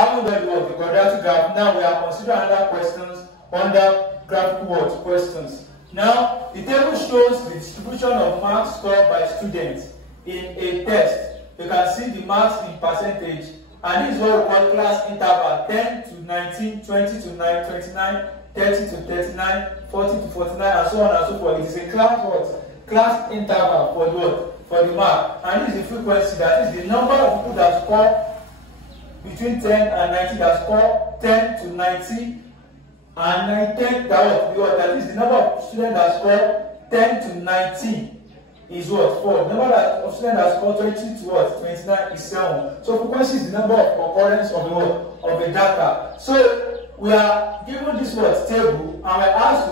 Having done the quadratic graph, now we are considering other questions under graphical questions. Now, the table shows the distribution of marks scored by students in a test. You can see the marks in percentage, and this is what we call class interval: 10 to 19, 20 to 9, 29, 30 to 39, 40 to 49, and so on and so forth. It is a class what? Class interval for the what? For the mark. And this is the frequency, that is the number of people that score between 10 and 90, that score 10 to 90, and 10 that is the number of students that score 10 to 19 is what? 4. The number of students that score 20 to what? 29 is 7. So frequency is the number of occurrence of the what? Of the data. So we are given this what? Table, and we are asked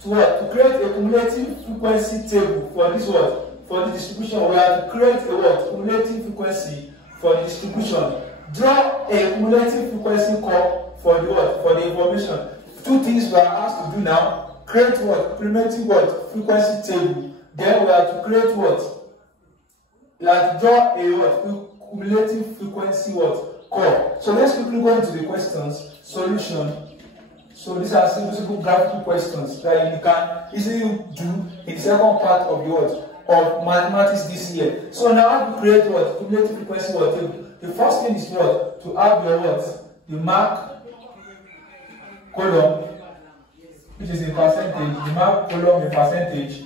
to what? To create a cumulative frequency table for this what? For the distribution. We have to create a what? Cumulative frequency for the distribution. Draw a cumulative frequency curve for the what? For the information. Two things we are asked to do now. Create what? Cumulative what? Frequency table. Then we have to create what? We have to draw a what? Cumulative frequency what? Curve. So let's quickly go into the questions. Solution. So these are simple graphical questions that you can easily do in the second part of the what? Of mathematics this year. So now how to create what? Cumulative frequency what? Table. The first thing is what? To have your what? The mark column, which is in percentage. The mark column in percentage.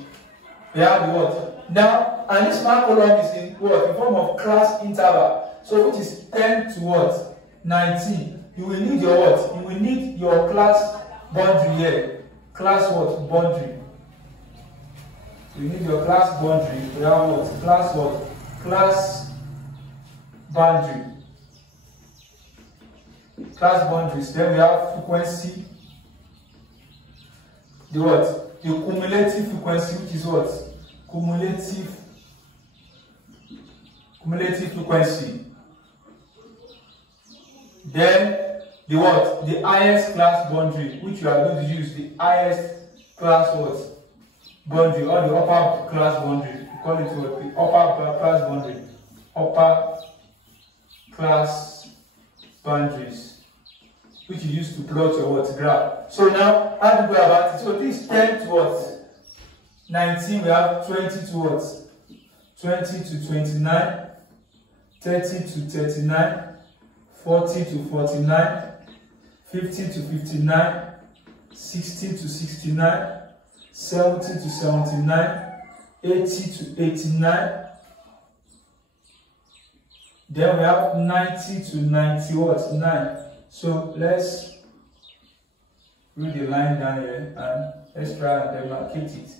We have the what? Now, and this mark column is in what? In form of class interval. So which is 10 to what? 19. You will need your what? You will need your class boundary here. Class what? Boundary. You need your class boundary. We have what? Class what? Class boundary. Class boundaries. Then we have frequency. The what? The cumulative frequency, which is what? Cumulative frequency. Then the what? The highest class boundary, which you are going to use. The highest class what? Boundary, or the upper class boundary. We call it what? The upper class boundary. Upper class boundaries, which you use to plot your what? Graph. So now, how do we go about it? So this 10 to what? 19, we have 20 to what? 20 to 29, 30 to 39, 40 to 49, 50 to 59, 60 to 69, 70 to 79, 80 to 89. Then we have 90 to 90 what? 9. So let's read the line down here and let's try and demarcate it.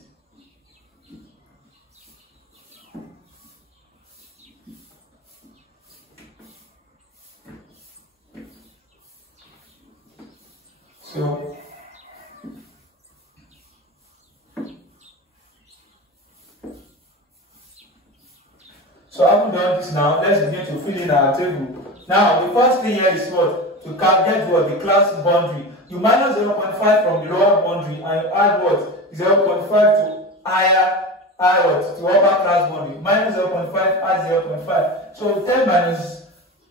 So having done this now, let's begin to fill in our table. Now the first thing here is what? To get what? The class boundary. You minus 0.5 from the lower boundary and you add what? 0.5 to higher what? To upper class boundary. Minus 0.5, add 0.5. So 10 minus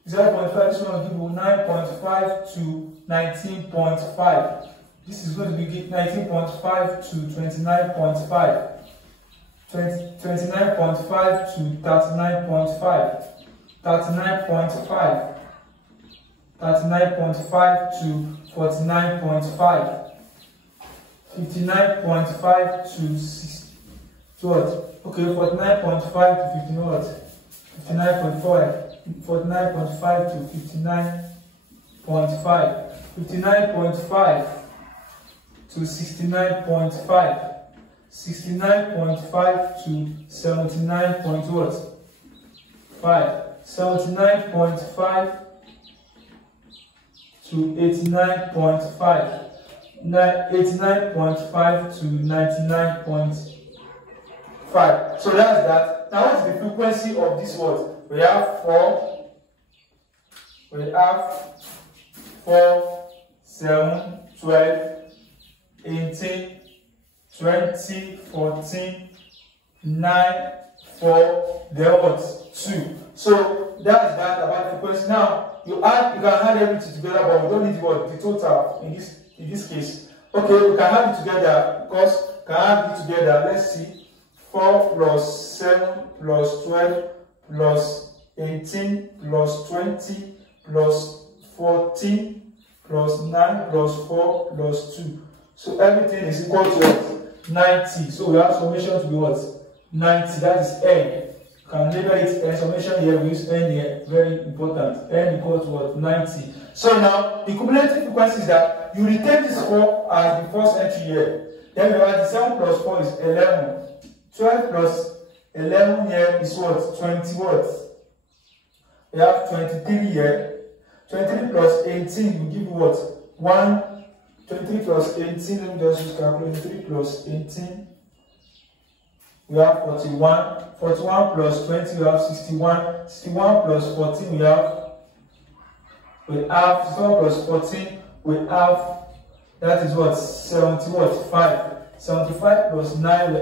0.5, this one will give you 9.5 to 19.5. This is going to be 19.5 to 29.5. 29.5 to 39.5. 39.5. 39.5 to 49.5. 59.5 to 6. To what? Okay, 49.5 to 50 what? 59.5. 49.5 to 59.5. 59.5 to 69.5. 69.5 to 79. What? 5. 79.5 to 89.5. 89.5 to 99.5. So that's that. Now what's the frequency of this word? We have 4. We have 4, 7, 12, 18, 20, 14, 9, 4, then what? 2. So that's that about the question. Now you can add everything together, but we don't need what? The total in this case. Okay, we can add it together because we can add it together. Let's see. 4 plus 7 plus 12 plus 18 plus 20 plus 14 plus 9 plus 4 plus 2. So everything is equal to what? 90. So we have summation to be what? 90. That is n. You can label it n. Summation here, we use n here. Very important. N equal to what? 90. So now the cumulative frequency is that you retain this 4 as the first entry here. Then we have the 7 plus 4 is 11. 12 plus 11 here is what? 20 what? We have 23 here. 23 plus 18 will give you what? 1. 23 plus 18, let me just use calculator. 23 plus 18. We have 41. 41 plus 20, we have 61. 61 plus 14, we have 61 plus 14, we have, that is what? 75. 75 plus 9,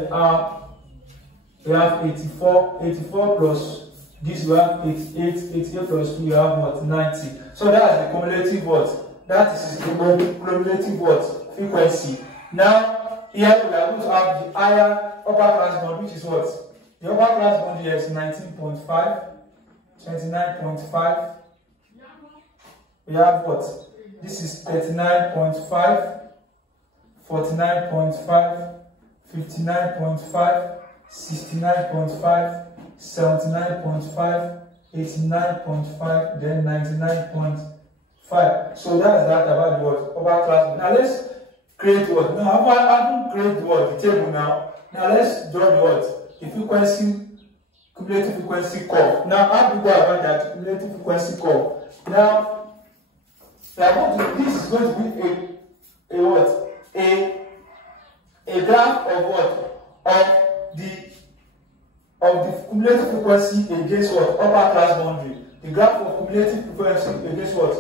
we have 84. 84 plus this, we have 88. 88 plus 2, we have what? 90. So that's the cumulative what? That is the cumulative what? Frequency. Now, here we are going to have the higher upper class bond, which is what? The upper class bond here is 19.5, 29.5. We have what? This is 39.5, 49.5, 59.5, 69.5, 79.5, 89.5, then 99.5. So that's that about what? Upper class. Now let's create what? Now I haven't created what? The table now. Now let's draw the what? The frequency, cumulative frequency curve. Now how do we go about that cumulative frequency curve? Now this is going to be a what? A graph of what? Of the cumulative frequency against what? Upper class boundary. The graph of cumulative frequency against what?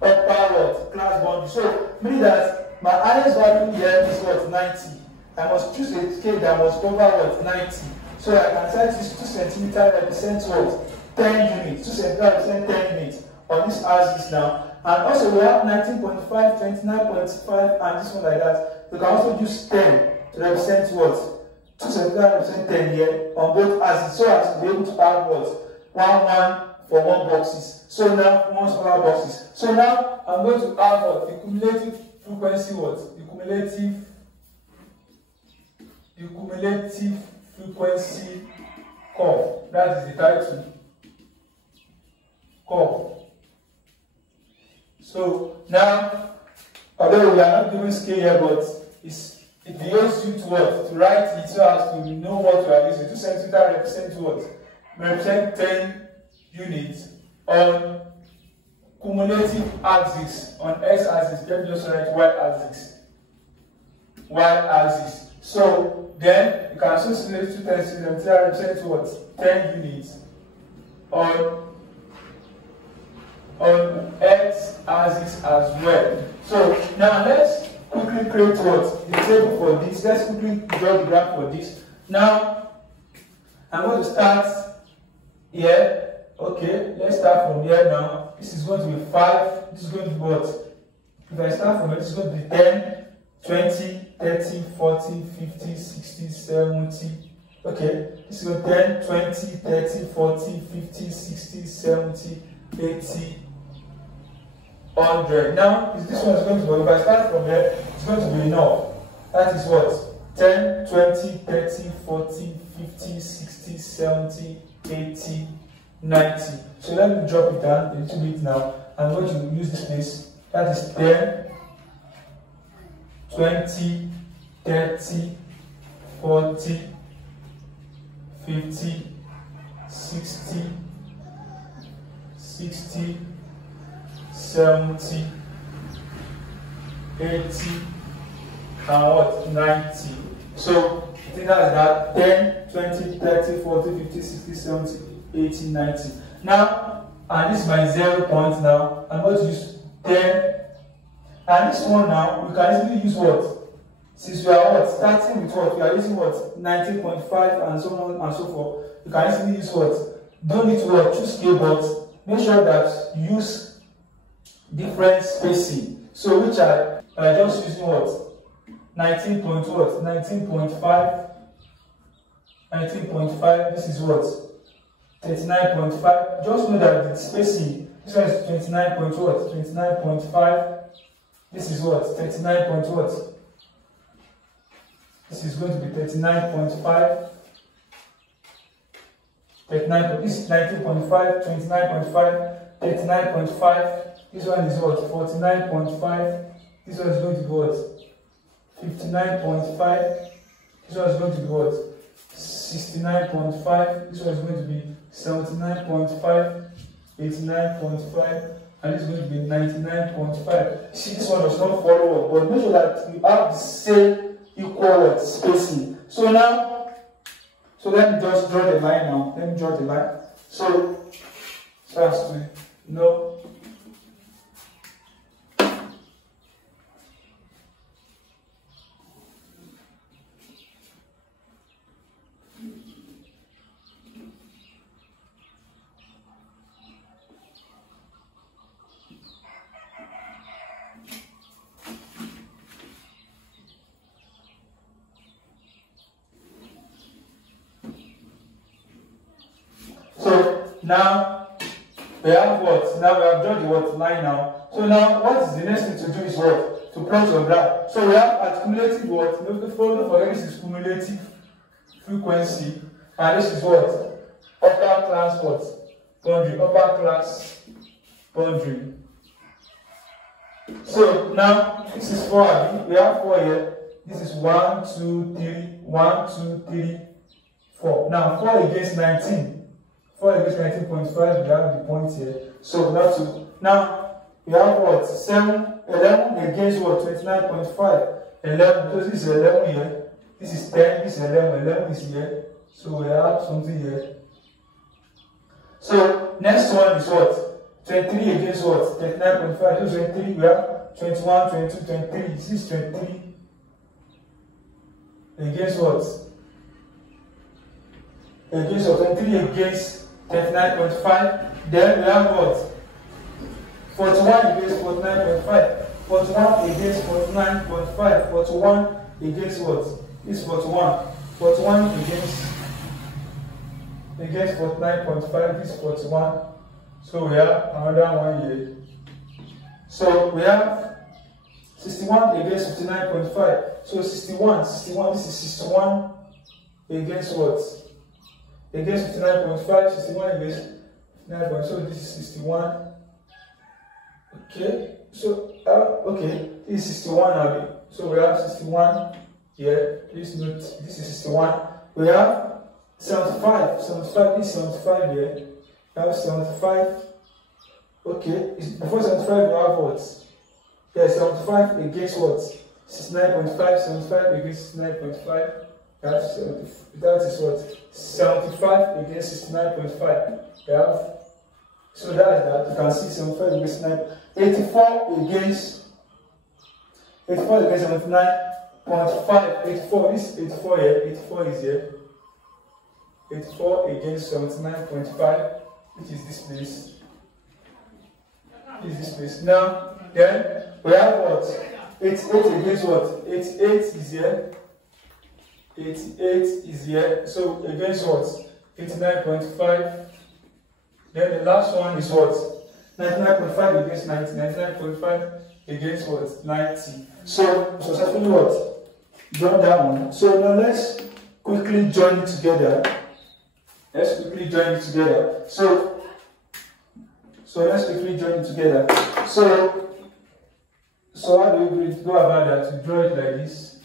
Upper what? Class boundary. So meaning that my highest value here is what? 90. I must choose a scale that must cover what? 90. So I can set this 2 centimeters represents what? 10 units. 2 centimeters represents 10 units on this axis now. And also we have 19.5, 29.5, and this one like that. We can also use 10 to represent what? 2 centimeters represent 10 here on both axes, so as to be able to have what? 1 for 1 boxes. So now 1 smaller boxes. So now I'm going to have what? The cumulative frequency what? The cumulative frequency curve. That is the title. Curve. So now, although we are not given scale here, but it behoves you to what? To write it so as to know what we are using. 2 centimeters represent what? Represent 10 units on cumulative axis, on x-axis. Let me just write y-axis. Y-axis. So then you can also select 2 centimeters represent what? 10 units on x-axis as well. So now let's quickly create what? The table for this. Let's quickly draw the graph for this. Now I'm going to start here. Okay, let's start from here now. This is going to be 5. This is going to be what? If I start from here, this is going to be 10, 20, 30, 40, 50, 60, 70. Okay, this is going to be 10, 20, 30, 40, 50, 60, 70, 80, 100. Now, this one is going to be, if I start from here, it's going to be enough. That is what? 10, 20, 30, 40, 50, 60, 70, 80, 90. So let me drop it down a little bit now. I'm going to use this place. That is 10, 20, 30, 40, 50, 60, 70, 80, and what? 90. So I think that's that. 10, 20, 30, 40, 50, 60, 70, 80, 90. Now, and this is my 0 point now. I'm going to use 10. And this one now, we can easily use what? since we are what? Starting with what? We are using what? 19.5 and so on and so forth. You can easily use what? Don't need to what? Choose scale, but make sure that you use different spacing. So which are just using what? 19 point what? 19.5. 19.5. This is what? 39.5. Just know that the spacing. This one is 29 point what? 29.5. This is what? 39 point what? This is going to be 39.5. 39. This is 19.5. 29.5. 39.5. This one is what? 49.5. This one is going to be what? 59.5. This one is going to be what? 69.5. This one is going to be 79.5. 89.5. And this is going to be 99.5. See, this one does not follow up, but make sure that you have the same equal spacing. So now, let me just draw the line now. Let me draw the line. So as to know. Now we have what? Now we have drawn the what line now. So now what is the next thing to do is what? To plot your graph. So we have at cumulative what? Don't forget this is cumulative frequency. And this is what? Upper class what? Boundary. Upper class boundary. So now this is 4. We have 4 here. This is 1, 2, 3, 1, 2, 3, 4. Now 4 against 19. 4 against 19.5, we have the point here. So we have to, now we have what? 11 against what? 29.5. 11, because this is 11 here. This is 10, this is 11, 11 is here. So we have something here. So next one is what? 23 against what? 39.5. So 23, we have 21, 22, 23. This is 23 against what? Against what? 23 against 39.5. Then we have what? 41 against 49.5. 41 against 49.5. 41 against what? This is 41. 41 against 49.5. This is 41. So we have another one here. So we have 61 against 59.5. So 61. This is 61 against what? Against 59.5, 61 against 59.5, so this is 61. Okay, so okay, this is 61 now. So we have 61 here. Please note this is 61. We have 75. 75, this is 75 here. We have 75. Okay, before 75 we have what? Yeah, 75 against what? 69.5, 75 against 69.5. That is what? 75 against 69.5. We have, so that is that. You can see 75 against 9. 84 against 79.5. 84, this is 84 here. 84 is here. 84 against 79.5, which is this place. This is this place. Now, then we have what? 88 against what? 88 is here. 88 is here. So against what? 89.5. Then the last one is what? 99.5 against 90. 99.5 against what? 90. So successfully what? Join that one. So now let's quickly join it together. Let's quickly join it together. So let's quickly join it together. So how do we go about that? We draw it like this.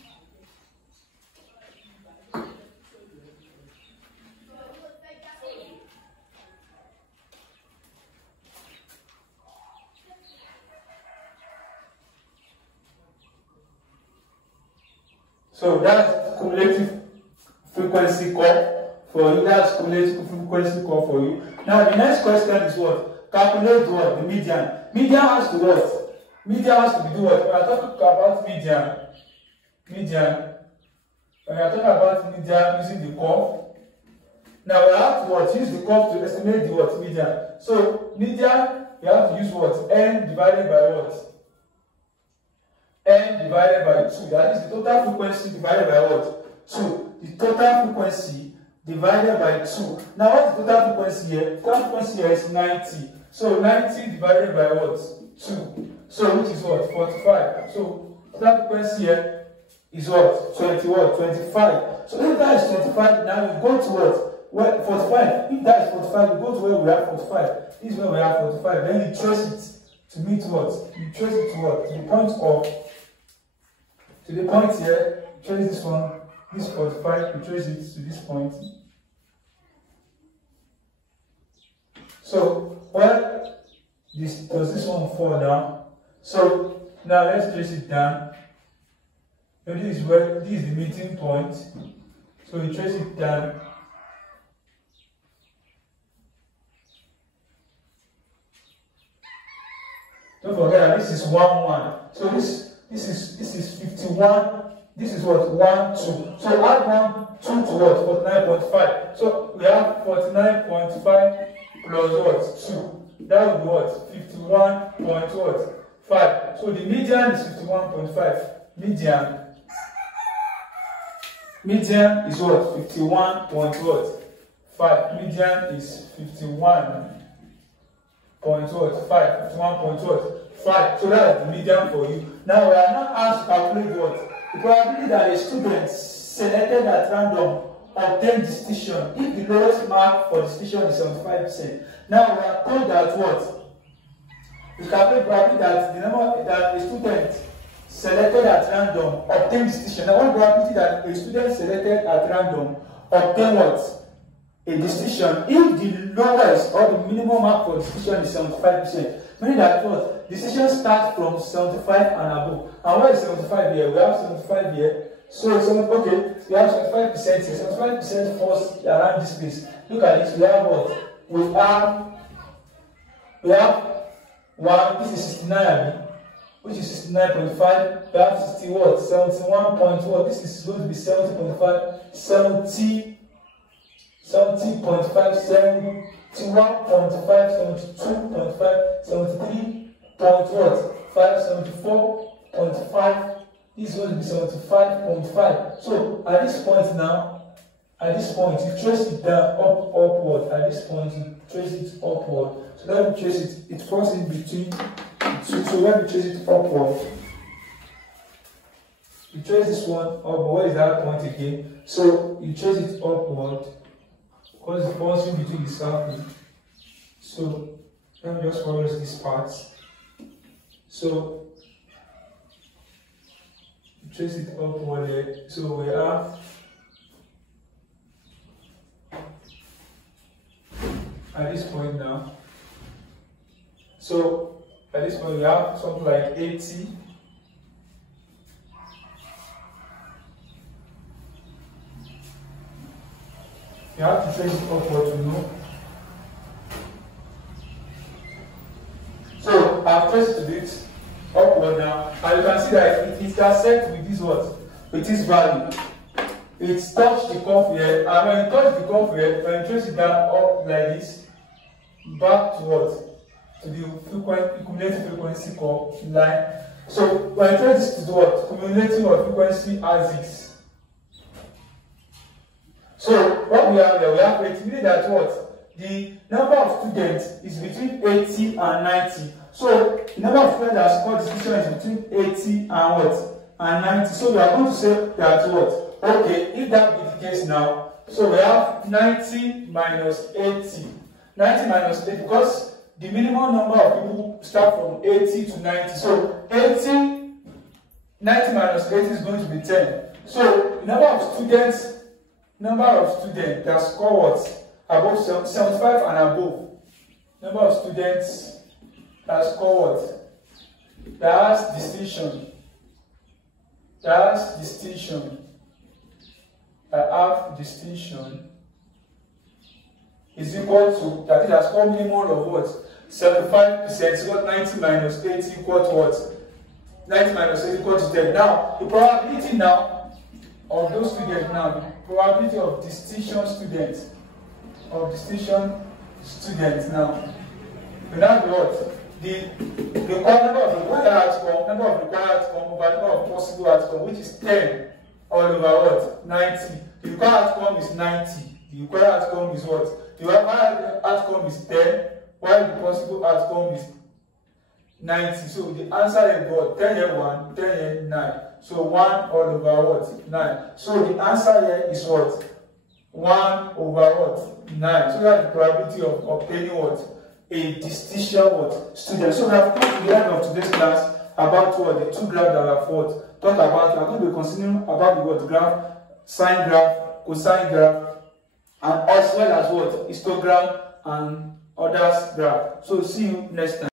So that's cumulative frequency curve for you. That's cumulative frequency curve for you. Now the next question is what? Calculate what? The median. Median has to what? Median has to be do what? We are talking about median. median. When we are talking about median using the curve, now we have to what? Use the curve to estimate the what? Median. So median, we have to use what? N divided by what? N divided by 2. That is the total frequency divided by what? 2. The total frequency divided by 2. Now what's the total frequency here? Total frequency here is 90. So 90 divided by what? 2. So which is what? 45. So total frequency here is what? 25. So if that is 25, now we go to what? Well, 45. If that is 45, we go to where we have 45. This is where we have 45. Then you trace it to meet what? You trace it to what? To the point of, to the point here. Trace this one. This 45. You trace it to this point. So where does this one fall down? So now let's trace it down. So this is the meeting point. So you trace it down. Don't forget this is 1, 1. So this is 51. This is what? 1, 2. So add 1, 2 to what? 49.5. So we have 49.5 plus what? 2. That would be what? 51.5. So the median is 51.5. Median is what? 51.5. Median is 51.5. 51.5. So that is the median for you. Now we are not asked to calculate what? The probability that a student selected at random obtained distinction if the lowest mark for distinction is 75%. Now we are told that what? We calculate probability that the number that a student selected at random obtained distinction. Now what probability that a student selected at random obtained what? A distinction if the lowest or the minimum mark for distinction is 75%. Meaning that what? Distinction starts from 75 and above. And where is 75 here? We have 75 here. So okay, we have 75% here. 75% falls around this place. Look at this. We have what? We have 1. This is 69, which is 69.5. We have 60 what? 71 point what? This is going to be 70.5. 70.5, 71.5, 72.5, 73 point what? 5, 74.5. This is going to be 75.5. So at this point now, you trace it down upward. At this point, you trace it upward. So let me trace it. It falls in between. So let me trace it upward. You trace this one upward. Where is that point again? So you trace it upward. Because it falls in between the circle. So let me just follow this part. So trace it upward here. So we have at this point now. So at this point we have something like 80. You have to trace it upward to know. So I've traced it upward now, and you can see that it intersects with this what? With this value. It touched the curve here, and when you touch the curve here, when you trace it down up like this, back to what? To the cumulative frequency curve line. So when you trace this to what? Cumulative or frequency axis. So what we have here, we have 80, meaning that what? The number of students is between 80 and 90. So the number of students that score distinction is between 80 and what? And 90. So we are going to say that what? Okay, if that be the case now, so we have 90 minus 80. 90 minus 80, because the minimum number of people start from 80 to 90. So 90 minus 80 is going to be 10. So the number of students that score what? Above 75 and above. Number of students that score what? That has distinction. That have distinction is equal to, that is, that score minimum of what? 75%. So what? 90 minus 80 equal to what? 90 minus 8 equals to 10. Now, the probability now of those students now, the probability of distinction students, now, we now do what? The number of required outcome over number of possible outcome, which is 10 all over what? 90. The required outcome is 90. The required outcome is what? The required outcome is 10, while the possible outcome is 90. So the answer is what? 10 here 1, 10 here 9. So 1 all over what? 9. So the answer here is what? 1 over what? 9. So that's the probability of obtaining what? A distinction what? Student. So we have come to the end of today's class about what? The two graphs that we have talked about. We are going to be considering about the what? Graph, sine graph, cosine graph, and as well as what? Histogram and others graph. So see you next time.